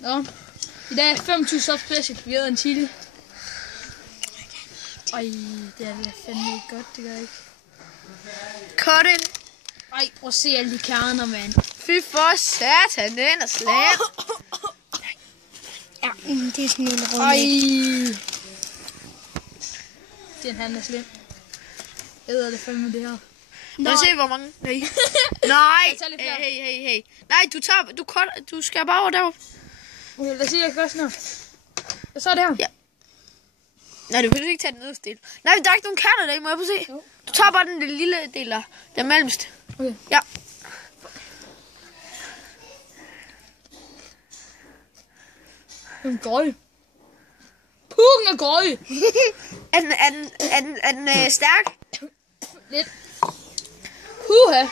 Nå. I dag er 25 sub special. Vi har en chili. Ej, det er fandme ikke godt, det gør ikke. Cut it. Ej, prøv at se alle de kerner, mand. Fy for satan, den er slem. Ja, det er sådan en runde. Ej. Den han er slem. Jeg ved det fandme det her. Lad os se, hvor mange. Nej. Nej. tager lidt flere. Hey. Nej, du skal bare over deroppe. Okay, lad os sige, jeg først nu. Jeg så det her. Ja. Nej, du vil ikke tage den nederste del. Nej, der er ikke nogen kerner der, må jeg få se. Jo. Du tager bare den lille del der. Den mellemste. Okay. Ja. Den er grøg. Pugen er grøg. Er den stærk? Lidt. Puha.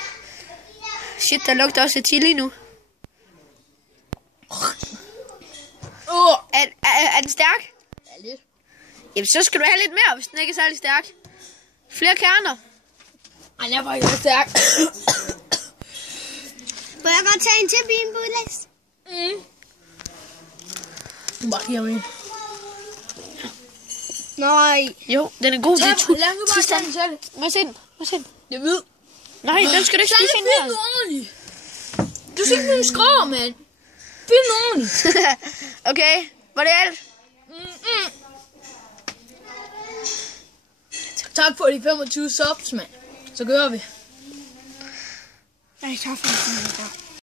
Shit, der lugter også af chili nu. Er den stærk? Ja, lidt. Jamen, så skal du have lidt mere, hvis den ikke er særlig stærk. Flere kerner. Ej, jeg var ikke stærk. Må jeg godt tage en til byen, Bulles? Du bare giver mig. Nej. Jo, den er god. Lad mig bare tage den selv. Må jeg se den? Jeg ved. Nej, den skal du ikke spise ind Find der. ordentligt. Du skal ikke blive skrår, mand. Find ordentligt. Okay, var det alt? Tak for de 25 subs, mand. Så gør vi. Jeg tager faktisk